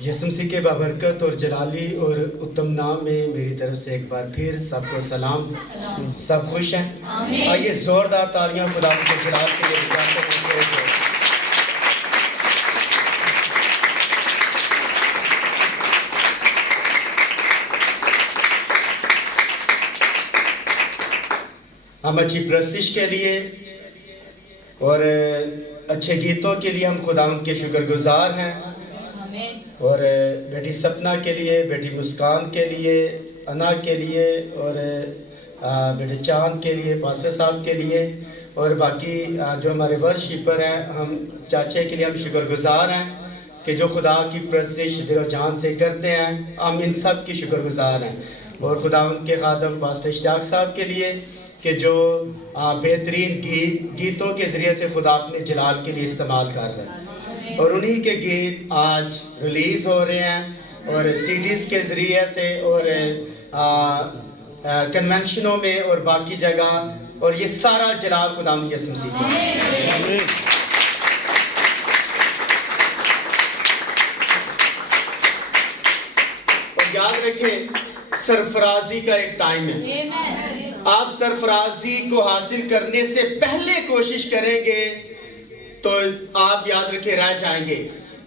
यीशु मसीह के बाबरकत और जलाली और उत्तम नाम में मेरी तरफ से एक बार फिर सबको सलाम। सब खुश हैं? आइए जोरदार तालियां खुदा के जलाल के लिए बजाते हैं। हम अच्छी प्रस्तिश के लिए और अच्छे गीतों के लिए हम खुदा के शुक्रगुजार हैं। और बेटी सपना के लिए, बेटी मुस्कान के लिए, अना के लिए और बेटे चांद के लिए, पास्टर साहब के लिए और बाकी जो हमारे वर्शिपर हैं, हम चाचे के लिए हम शुक्रगुजार हैं कि जो खुदा की प्रस्तिश दिलो जान से करते हैं। हम इन सब की शुक्रगुजार हैं। और खुदा उनके खादम पास्टर इश्तियाक साहब के लिए कि जो बेहतरीन गीतों के ज़रिए से खुदा अपने जलाल के लिए इस्तेमाल कर रहे हैं। और उन्हीं के गीत आज रिलीज़ हो रहे हैं और सीडीज़ के ज़रिए से और कन्वेंशनों में और बाकी जगह, और ये सारा जलाल खुदा यीशु मसीह का। और याद रखें, सरफराजी का एक टाइम है। आप सरफराजी को हासिल करने से पहले कोशिश करेंगे तो आप याद रखे रह जाएंगे।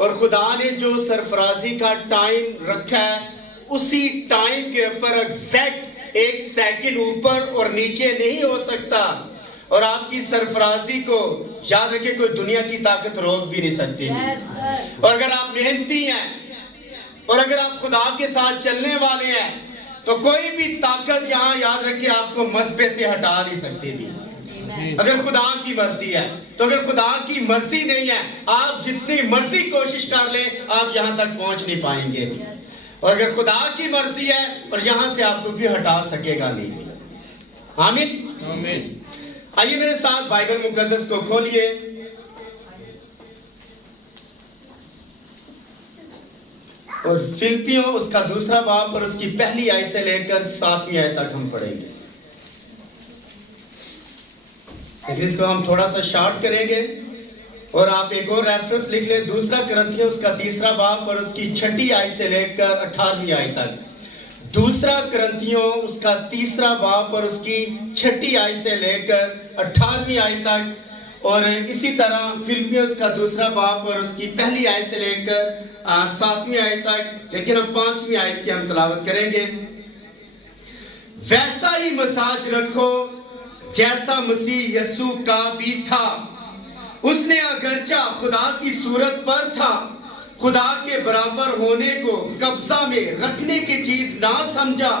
और खुदा ने जो सरफराजी का टाइम रखा है, उसी टाइम के ऊपर एग्जैक्ट 1 सेकंड ऊपर और नीचे नहीं हो सकता। और आपकी सरफराजी को याद रखे कोई दुनिया की ताकत रोक भी नहीं सकती। और अगर आप मेहनती हैं और अगर आप खुदा के साथ चलने वाले हैं तो कोई भी ताकत यहाँ याद रखे आपको मसबे से हटा नहीं सकती थी। अगर खुदा की मर्जी है तो, अगर खुदा की मर्जी नहीं है, आप जितनी मर्जी कोशिश कर ले आप यहां तक पहुंच नहीं पाएंगे। और अगर खुदा की मर्जी है और यहां से आपको भी हटा सकेगा नहीं। आमीन आमीन। आइए मेरे साथ बाइबल मुकद्दस को खोलिए और फिलिपियों उसका 2 बाब और उसकी पहली आयत से लेकर 7वीं आयत तक हम पढ़ेंगे। इसको हम थोड़ा सा शॉर्ट करेंगे और आप एक और रेफरेंस लिख लें, 2 कुरिन्थियों उसका 3 बाब और उसकी 6ठी आयत से लेकर 18वीं आयत तक। 2 कुरिन्थियों उसका 3 बाब और उसकी 6ठी आयत से लेकर 18वीं आयत तक। और इसी तरह फिलिपियों उसका 2 बाब और उसकी पहली आयत से लेकर 7वीं आयत तक। लेकिन अब 5वीं आयत की हम तलावत करेंगे। वैसा ही मसाज रखो जैसा मसीह यीशु का भी था। उसने अगरचा खुदा की सूरत पर था, खुदा के बराबर होने को कब्जा में रखने की चीज ना समझा,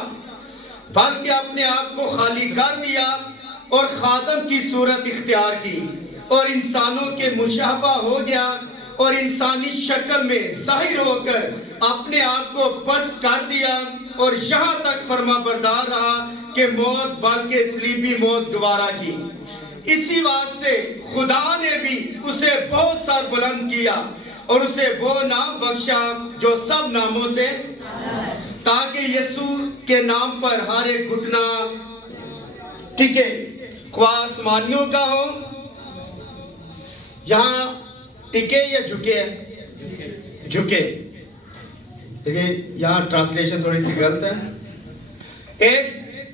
बल्कि अपने आप को खाली कर दिया और खादम की सूरत इख्तियार की और इंसानों के मुशाबा हो गया और इंसानी शक्ल में जाहिर होकर अपने आप को पस्त कर दिया और यहाँ तक फरमाबरदार रहा कि मौत बल्कि सलीबी मौत गवारा की। इसी वास्ते खुदा ने भी उसे बहुत सर बुलंद किया और उसे वो नाम बख्शा जो सब नामों से, ताकि यीशु के नाम पर हर एक घुटना टिके, ख्वाह आसमानियों का हो, यहाँ टिके या झुके, झुके। देखिए यहाँ ट्रांसलेशन थोड़ी सी गलत है।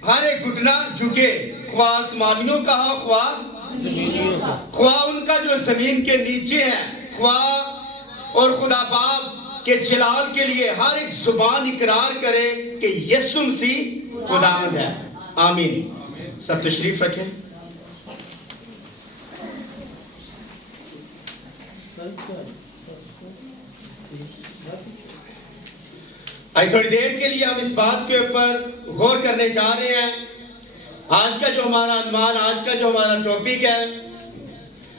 हर एक घुटना झुके, ख्वाह आसमानियों का हो, ख्वाह उनका जो जमीन के नीचे है, ख्वाह और खुदा बाप के जलाल के लिए हर एक जुबान इकरार करे कि यीशु मसीह खुदावंद है। आमीन। सब तशरीफ रखें। आज थोड़ी देर के लिए हम इस बात के ऊपर गौर करने जा रहे हैं। आज का जो हमारा अनुमान, आज का जो हमारा टॉपिक है,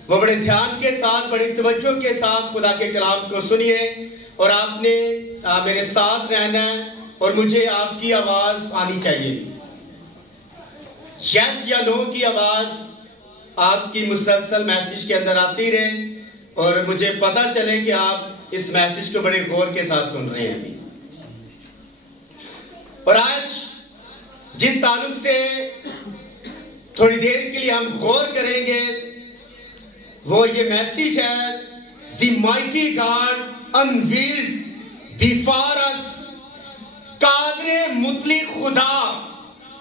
वो बड़े ध्यान के साथ, बड़ी तवज्जो के साथ खुदा के कलाम को सुनिए और आपने मेरे साथ रहना है और मुझे आपकी आवाज आनी चाहिए। यस या नो की आवाज आपकी मुसलसल मैसेज के अंदर आती रहे और मुझे पता चले कि आप इस मैसेज को बड़े गौर के साथ सुन रहे हैं। और आज जिस ताल्लुक से थोड़ी देर के लिए हम गौर करेंगे वो ये मैसेज है, the mighty god unveiled before us, कादरे मुतलिक खुदा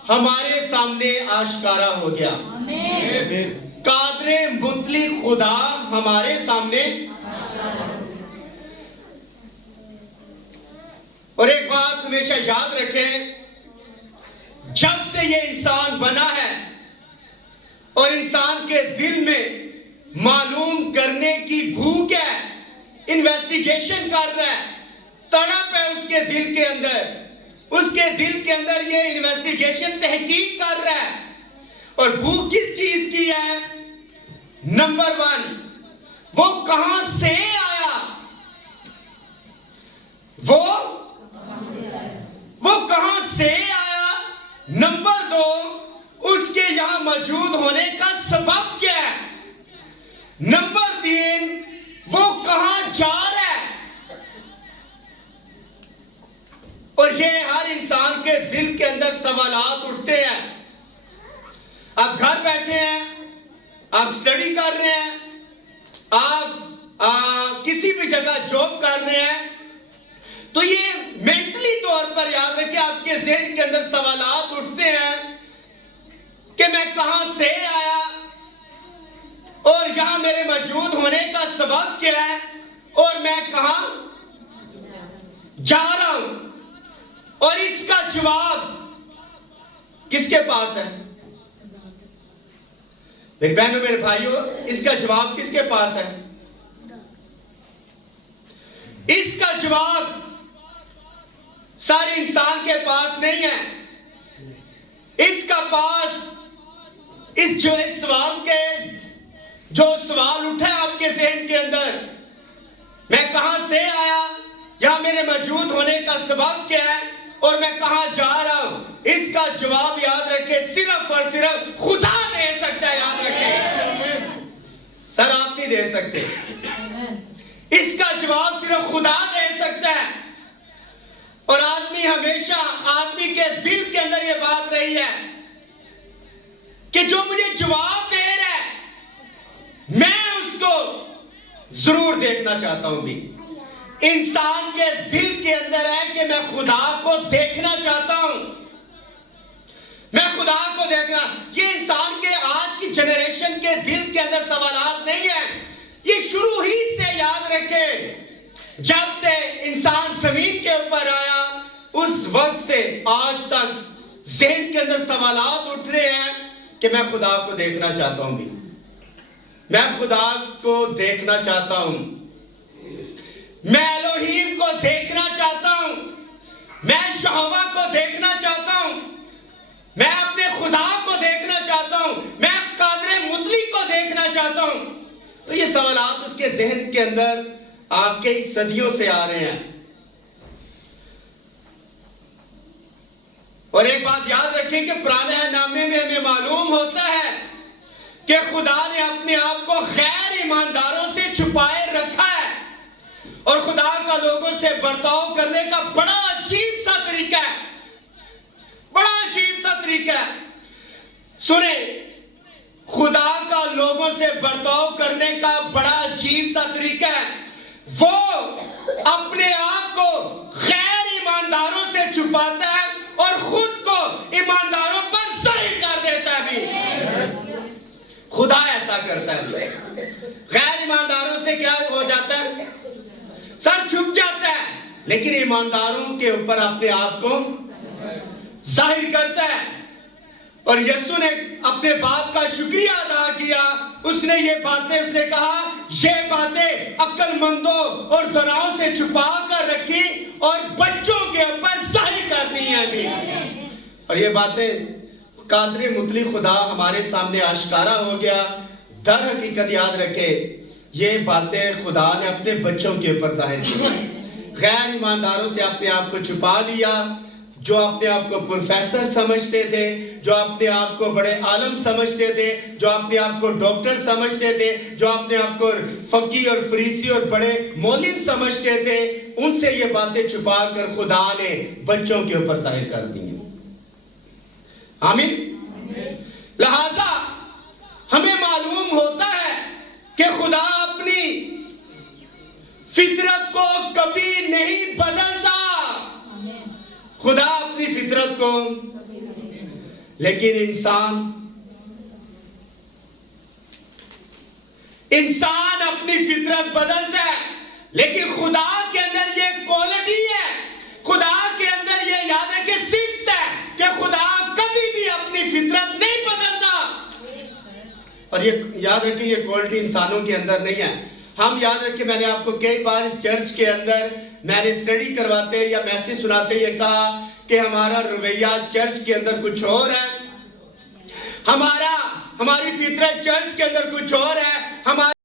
हमारे सामने आश्कारा हो गया। कादरे मुतलिक खुदा हमारे सामने। और एक बात हमेशा याद रखें, जब से ये इंसान बना है और इंसान के दिल में मालूम करने की भूख है, इन्वेस्टिगेशन कर रहा है, तड़प है उसके दिल के अंदर, उसके दिल के अंदर ये इन्वेस्टिगेशन तहकीक कर रहा है। और भूख किस चीज की है? नंबर 1, वो कहां से आया, वो कहां से आया। नंबर 2, उसके यहां मौजूद होने का सबब क्या है। नंबर 3, वो कहां जा रहा है। और ये हर इंसान के दिल के अंदर सवालात उठते हैं। आप घर बैठे हैं, आप स्टडी कर रहे हैं, आप किसी भी जगह जॉब कर रहे हैं, तो ये मेंटली तौर पर याद रखें, आपके ज़हन के अंदर सवालात उठते हैं कि मैं कहां से आया और यहां मेरे मौजूद होने का सबब क्या है और मैं कहां जा रहा हूं। और इसका जवाब किसके पास है? मेरे बहनों, मेरे भाइयों, इसका जवाब किसके पास है? इसका जवाब सारे इंसान के पास नहीं है। इसका पास इस सवाल उठा है आपके ज़हन के अंदर, मैं कहां से आया, यहां मेरे मौजूद होने का सबब क्या है और मैं कहां जा रहा हूं। इसका जवाब याद रखे सिर्फ और सिर्फ खुदा दे सकता है। याद रखे सर, आप नहीं दे सकते। इसका जवाब सिर्फ खुदा दे सकता है। और आदमी के दिल के अंदर यह बात रही है कि जो मुझे जवाब दे रहा है, मैं उसको जरूर देखना चाहता हूं। भी इंसान के दिल के अंदर है कि मैं खुदा को देखना चाहता हूं, मैं खुदा को देखना। ये इंसान के आज की जनरेशन के दिल के अंदर सवालात नहीं है। ये शुरू ही से याद रखे, जब से इंसान जमीन के ऊपर आया उस वक्त से आज तक ज़हन के अंदर सवालात उठ रहे हैं कि मैं खुदा को देखना चाहता हूं। भी मैं खुदा को देखना चाहता हूं, मैं एलोहीम को देखना चाहता हूं, मैं यहोवा को देखना चाहता हूं, मैं अपने खुदा को देखना चाहता हूं, मैं कादरे मुतलिक को देखना चाहता हूं। तो ये सवालात उसके ज़हन के अंदर आपके सदियों से आ रहे हैं। और एक बात याद रखें कि पुराने नामे में हमें मालूम होता है कि खुदा ने अपने आप को गैर ईमानदारों से छुपाए रखा है और खुदा का लोगों से बर्ताव करने का बड़ा अजीब सा तरीका है, बड़ा अजीब सा तरीका है। सुने, खुदा का लोगों से बर्ताव करने का बड़ा अजीब सा तरीका है। वो अपने आप को गैर ईमानदारों से छुपाता है और खुद को ईमानदारों पर जाहिर कर देता है। भी खुदा ऐसा करता है। गैर ईमानदारों से क्या हो जाता है? सर छुप जाता है, लेकिन ईमानदारों के ऊपर अपने आप को जाहिर करता है। और यीशु ने अपने बाप का शुक्रिया अदा किया। उसने ये बातें, उसने कहा ये बातें अक्लमंदों और दराओं से छुपा कर रखी और बच्चों के ऊपर जाहिर कर दी है भी। और ये बातें कादरे मुतलिक खुदा हमारे सामने आश्कारा हो गया। दर हकीकत याद रखे, ये बातें खुदा ने अपने बच्चों के ऊपर जाहिर की। गैर ईमानदारों से अपने आप को छुपा लिया, जो अपने आप को प्रोफेसर समझते थे, जो अपने आप को बड़े आलम समझते थे, जो अपने आप को डॉक्टर समझते थे, जो अपने आप को फकी और फरीसी और बड़े मौलिम समझते थे, उनसे ये बातें छुपा कर खुदा ने बच्चों के ऊपर जाहिर कर दी। आमीन। लिहाजा हमें मालूम होता है कि खुदा अपनी फितरत को कभी नहीं बदलता, खुदा अपनी फितरत को, लेकिन इंसान अपनी फितरत बदलता है, लेकिन खुदा के अंदर ये क्वालिटी है, खुदा के अंदर ये याद रखे सिफ्त है कि खुदा कभी भी अपनी फितरत नहीं बदलता। और ये याद रखिए, ये क्वालिटी इंसानों के अंदर नहीं है। हम याद रखें, मैंने आपको कई बार इस चर्च के अंदर मैंने स्टडी करवाते या मैसेज सुनाते ये कहा कि हमारा रवैया चर्च के अंदर कुछ और है, हमारी फितरत चर्च के अंदर कुछ और है, हमारी